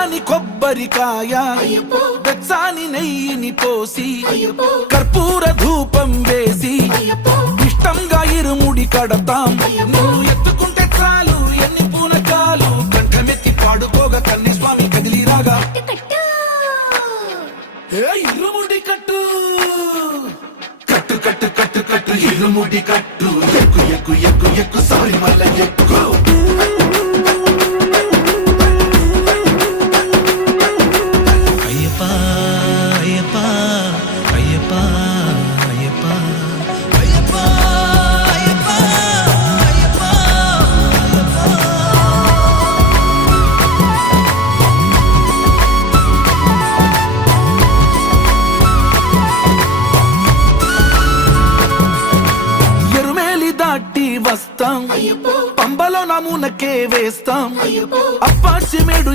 పచ్చాని కొబ్బరికాయ వెచ్చాని నెయ్యిని పోసి కర్పూర ధూపం వేసి ఇష్టంగా ఇరుముడి కడతాం. నువ్వు ఎత్తుకుంటే చాలు ఎన్ని పూనకాలు కంఠమెత్తి పాడుకోగా కన్యస్వామి కదిలిరాగా ఇరుముడి కట్టు కట్టు కట్టు కట్టు కట్టు ఇరుముడి కట్టు ఎక్కు ఎక్కు ఎక్కు ఎక్కు సారి మల్ల ఎక్కు. వస్తాం పంబలో నమూనకే వేస్తాం అప్పాచి మేడు